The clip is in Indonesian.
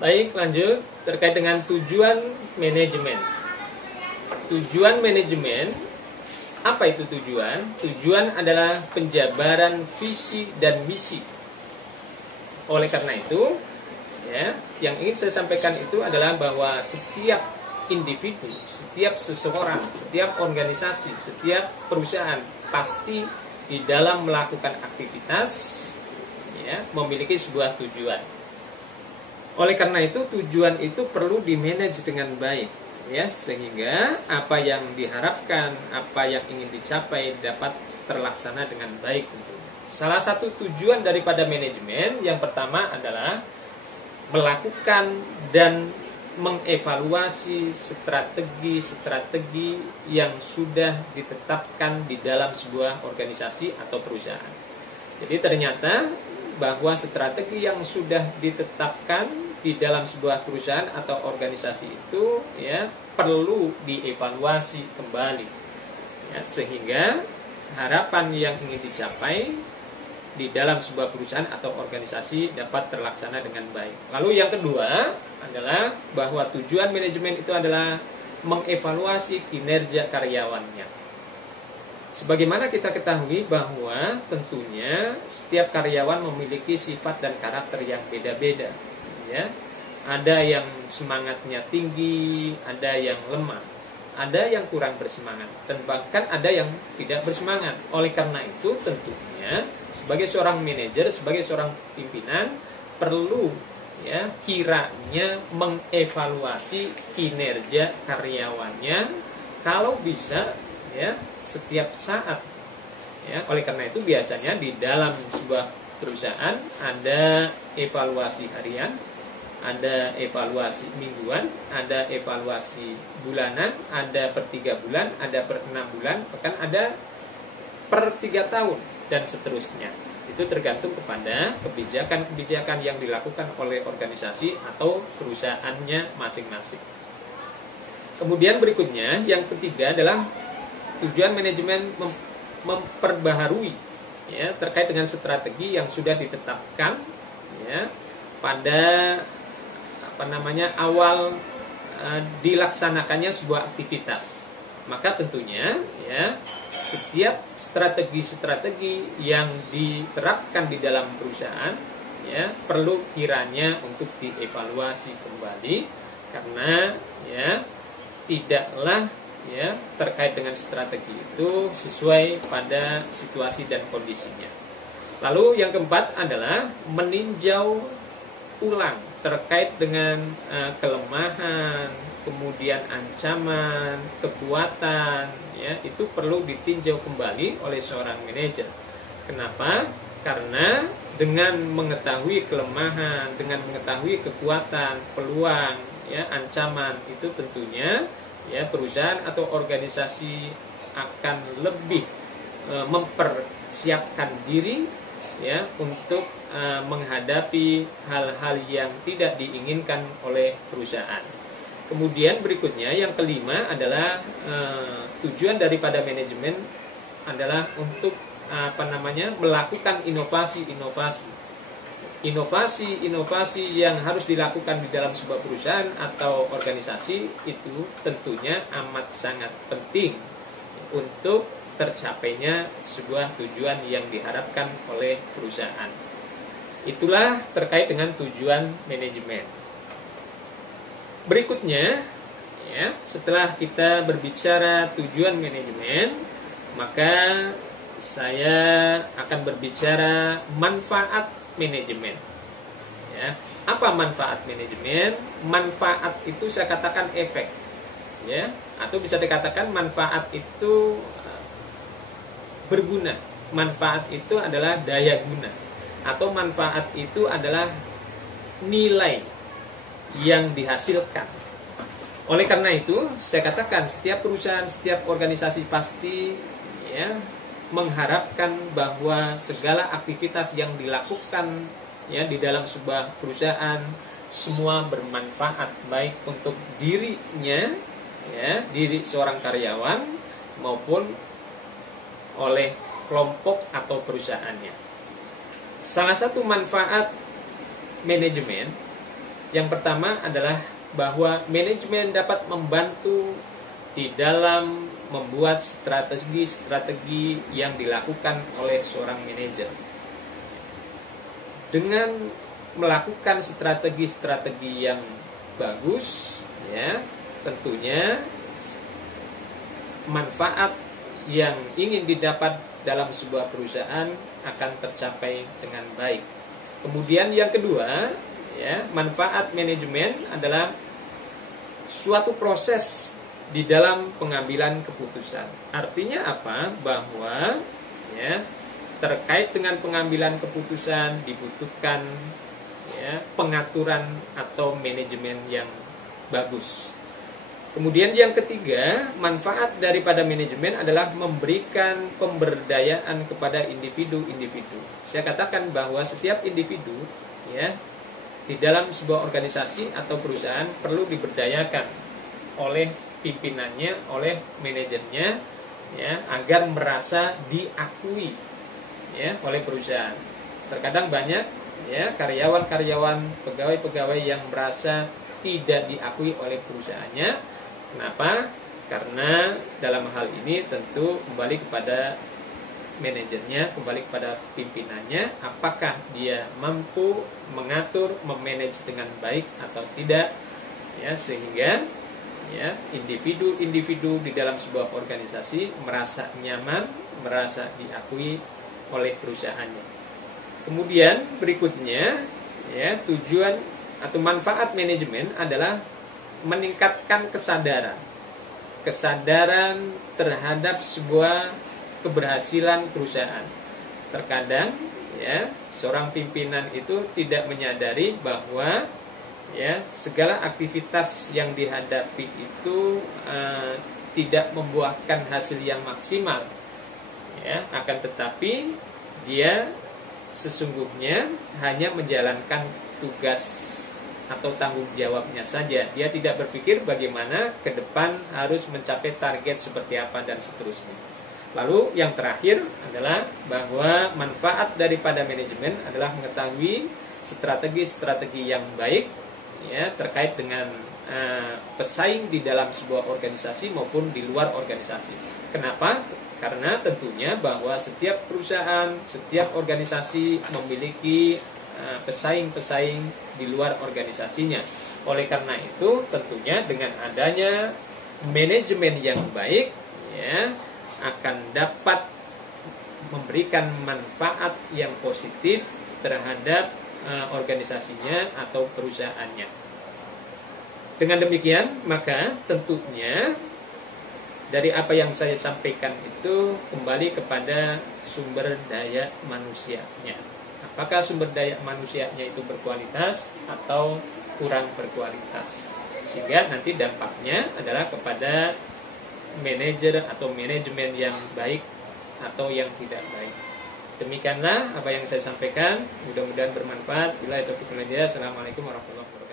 Baik, lanjut terkait dengan tujuan manajemen. Tujuan manajemen, apa itu tujuan? Tujuan adalah penjabaran visi dan misi. Oleh karena itu, ya, yang ingin saya sampaikan itu adalah bahwa setiap individu, setiap seseorang, setiap organisasi, setiap perusahaan pasti di dalam melakukan aktivitas, ya, memiliki sebuah tujuan. Oleh karena itu tujuan itu perlu dimanage dengan baik, ya, sehingga apa yang diharapkan, apa yang ingin dicapai dapat terlaksana dengan baik tentunya. Salah satu tujuan daripada manajemen yang pertama adalah melakukan dan mengevaluasi strategi-strategi yang sudah ditetapkan di dalam sebuah organisasi atau perusahaan. Jadi ternyata bahwa strategi yang sudah ditetapkan di dalam sebuah perusahaan atau organisasi itu, ya, perlu dievaluasi kembali, ya, sehingga harapan yang ingin dicapai di dalam sebuah perusahaan atau organisasi dapat terlaksana dengan baik. Lalu yang kedua adalah bahwa tujuan manajemen itu adalah mengevaluasi kinerja karyawannya. Sebagaimana kita ketahui bahwa tentunya setiap karyawan memiliki sifat dan karakter yang beda-beda, ya. Ada yang semangatnya tinggi, ada yang lemah, ada yang kurang bersemangat, dan bahkan ada yang tidak bersemangat. Oleh karena itu tentunya sebagai seorang manajer, sebagai seorang pimpinan perlu, ya, kiranya mengevaluasi kinerja karyawannya kalau bisa, ya, setiap saat, ya. Oleh karena itu biasanya di dalam sebuah perusahaan ada evaluasi harian, ada evaluasi mingguan, ada evaluasi bulanan, ada per 3 bulan, ada per 6 bulan, bahkan ada per 3 tahun dan seterusnya. Itu tergantung kepada kebijakan-kebijakan yang dilakukan oleh organisasi atau perusahaannya masing-masing. Kemudian berikutnya yang ketiga adalah tujuan manajemen memperbaharui, ya, terkait dengan strategi yang sudah ditetapkan, ya, pada awal dilaksanakannya sebuah aktivitas. Maka tentunya, ya, setiap strategi-strategi yang diterapkan di dalam perusahaan, ya, perlu kiranya untuk dievaluasi kembali karena, ya, tidaklah, ya, terkait dengan strategi itu sesuai pada situasi dan kondisinya. Lalu yang keempat adalah meninjau ulang terkait dengan kelemahan, kemudian ancaman, kekuatan, ya, itu perlu ditinjau kembali oleh seorang manajer. Kenapa? Karena dengan mengetahui kelemahan, dengan mengetahui kekuatan, peluang, ya, ancaman, itu tentunya, ya, perusahaan atau organisasi akan lebih mempersiapkan diri, ya, untuk menghadapi hal-hal yang tidak diinginkan oleh perusahaan. Kemudian berikutnya yang kelima adalah tujuan daripada manajemen adalah untuk melakukan inovasi yang harus dilakukan di dalam sebuah perusahaan atau organisasi itu tentunya amat sangat penting untuk tercapainya sebuah tujuan yang diharapkan oleh perusahaan. Itulah terkait dengan tujuan manajemen. Berikutnya, ya, setelah kita berbicara tujuan manajemen, maka saya akan berbicara manfaat manajemen. Ya, apa manfaat manajemen? Manfaat itu saya katakan efek, ya, atau bisa dikatakan manfaat itu berguna. Manfaat itu adalah daya guna, atau manfaat itu adalah nilai yang dihasilkan. Oleh karena itu, saya katakan setiap perusahaan, setiap organisasi pasti, ya, mengharapkan bahwa segala aktivitas yang dilakukan, ya, di dalam sebuah perusahaan semua bermanfaat baik untuk dirinya, ya, diri seorang karyawan maupun oleh kelompok atau perusahaannya. Salah satu manfaat manajemen Yang pertama adalah bahwa manajemen dapat membantu di dalam membuat strategi-strategi yang dilakukan oleh seorang manajer. Dengan melakukan strategi-strategi yang bagus, ya, tentunya manfaat yang ingin didapat dalam sebuah perusahaan akan tercapai dengan baik. Kemudian yang kedua, ya, manfaat manajemen adalah suatu proses di dalam pengambilan keputusan. Artinya apa? Bahwa, ya, terkait dengan pengambilan keputusan dibutuhkan, ya, pengaturan atau manajemen yang bagus. Kemudian yang ketiga, manfaat daripada manajemen adalah memberikan pemberdayaan kepada individu-individu. Saya katakan bahwa setiap individu, ya, di dalam sebuah organisasi atau perusahaan perlu diberdayakan oleh pimpinannya, oleh manajernya, ya, agar merasa diakui, ya, oleh perusahaan. Terkadang banyak, ya, karyawan-karyawan, pegawai-pegawai yang merasa tidak diakui oleh perusahaannya. Kenapa? Karena dalam hal ini tentu kembali kepada manajernya, kembali kepada pimpinannya, apakah dia mampu mengatur, memanage dengan baik atau tidak, ya, sehingga, ya, individu-individu di dalam sebuah organisasi merasa nyaman, merasa diakui oleh perusahaannya. Kemudian berikutnya, ya, tujuan atau manfaat manajemen adalah meningkatkan kesadaran terhadap sebuah keberhasilan perusahaan. Terkadang, ya, seorang pimpinan itu tidak menyadari bahwa, ya, segala aktivitas yang dihadapi itu tidak membuahkan hasil yang maksimal, ya, akan tetapi dia sesungguhnya hanya menjalankan tugas atau tanggung jawabnya saja. Dia tidak berpikir bagaimana ke depan harus mencapai target seperti apa dan seterusnya. Lalu yang terakhir adalah bahwa manfaat daripada manajemen adalah mengetahui strategi-strategi yang baik, ya, terkait dengan pesaing di dalam sebuah organisasi maupun di luar organisasi. Kenapa? Karena tentunya bahwa setiap perusahaan, setiap organisasi memiliki pesaing-pesaing di luar organisasinya. Oleh karena itu, tentunya dengan adanya manajemen yang baik, ya, akan dapat memberikan manfaat yang positif terhadap organisasinya atau perusahaannya. Dengan demikian, maka tentunya dari apa yang saya sampaikan itu kembali kepada sumber daya manusianya. Apakah sumber daya manusianya itu berkualitas atau kurang berkualitas, sehingga nanti dampaknya adalah kepada manajer atau manajemen yang baik atau yang tidak baik. Demikianlah apa yang saya sampaikan, mudah-mudahan bermanfaat. Bila itu Assalamualaikum warahmatullahi wabarakatuh.